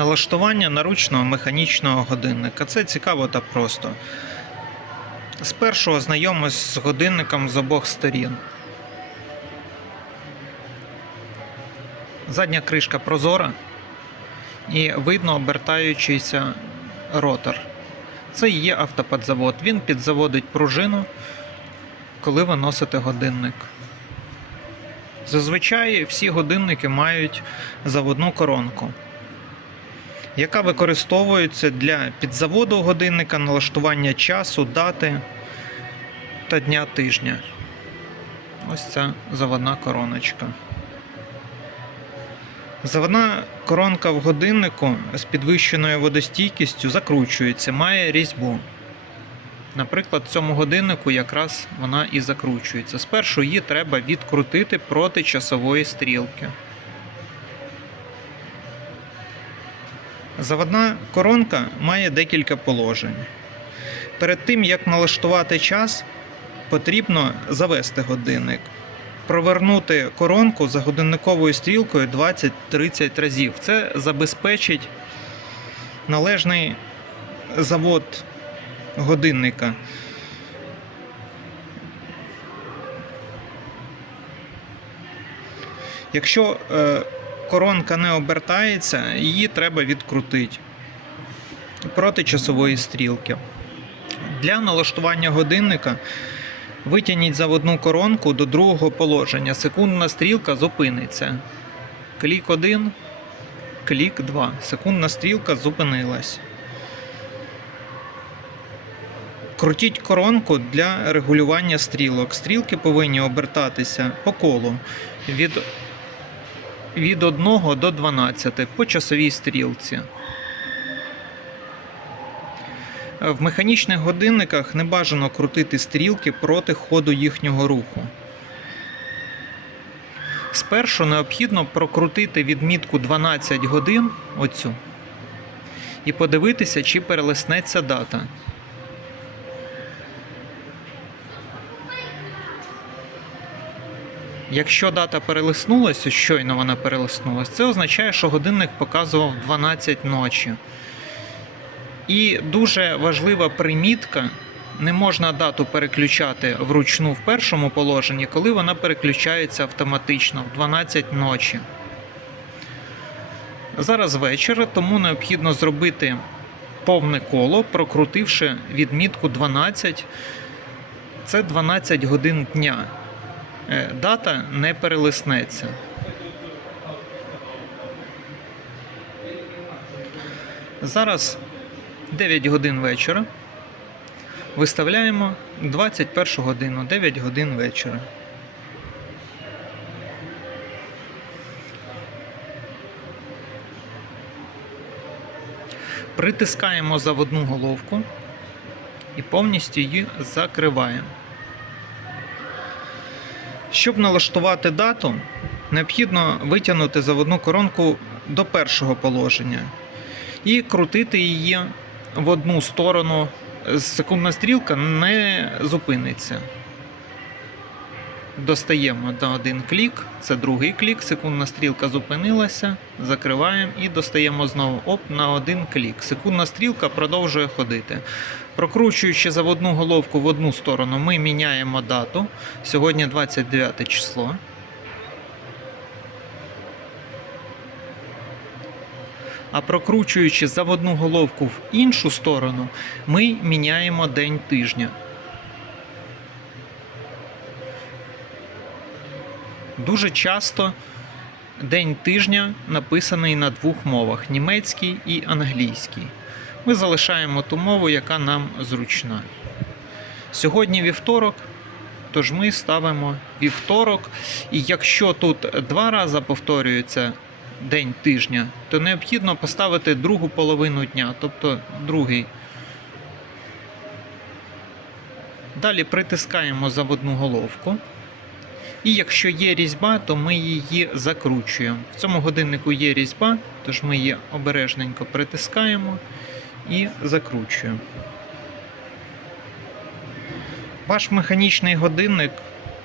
Налаштування наручного механічного годинника. Це цікаво та просто. Спершу ознайомимось з годинником з обох сторін. Задня кришка прозора і видно обертаючийся ротор. Це і є автоподзавод. Він підзаводить пружину, коли ви носите годинник. Зазвичай всі годинники мають заводну коронку, яка використовується для підзаводу годинника, налаштування часу, дати та дня тижня. Ось ця заводна короночка. Заводна коронка в годиннику з підвищеною водостійкістю закручується, має різьбу. Наприклад, в цьому годиннику якраз вона і закручується. Спершу її треба відкрутити проти часової стрілки. Заводна коронка має декілька положень. Перед тим, як налаштувати час, потрібно завести годинник, провернути коронку за годинниковою стрілкою 20-30 разів. Це забезпечить належний завод годинника. Якщо е, коронка не обертається, її треба відкрутити проти часової стрілки. Для налаштування годинника витягніть заводну коронку до другого положення. Секундна стрілка зупиниться. Клік 1, клік 2. Секундна стрілка зупинилась. Крутіть коронку для регулювання стрілок. Стрілки повинні обертатися по колу від, від 1 до 12 по часовій стрілці. В механічних годинниках не бажано крутити стрілки проти ходу їхнього руху. Спершу необхідно прокрутити відмітку 12 годин оцю і подивитися, чи перелиснеться дата. Якщо дата перелиснулася, щойно вона перелиснулася, це означає, що годинник показував 12 ночі. І дуже важлива примітка: не можна дату переключати вручну в першому положенні, коли вона переключається автоматично в 12 ночі. Зараз вечір, тому необхідно зробити повне коло, прокрутивши відмітку 12. Це 12 годин дня. Е, Дата не перелиснеться. Зараз 9 годин вечора. Виставляємо 21 годину, 9 годин вечора. Притискаємо заводну головку і повністю її закриваємо. Щоб налаштувати дату, необхідно витягнути заводну коронку до першого положення і крутити її в одну сторону. Секундна стрілка не зупиниться. Достаємо на один клік, це другий клік, секундна стрілка зупинилася, закриваємо і достаємо знову оп на один клік. Секундна стрілка продовжує ходити. Прокручуючи заводну головку в одну сторону, ми міняємо дату. Сьогодні 29 число. А прокручуючи заводну головку в іншу сторону, ми міняємо день тижня. Дуже часто день тижня написаний на двох мовах німецький і англійський. Ми залишаємо ту мову, яка нам зручна. Сьогодні вівторок, тож ми ставимо вівторок. І якщо тут два рази повторюється день тижня, то необхідно поставити другу половину дня, тобто другий. Далі притискаємо заводну головку. І якщо є різьба, то ми її закручуємо. В цьому годиннику є різьба, тож ми її обережненько притискаємо і закручуємо. Ваш механічний годинник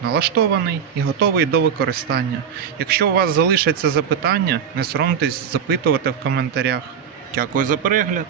налаштований і готовий до використання. Якщо у вас залишаться запитання, не соромтесь запитувати в коментарях. Дякую за перегляд.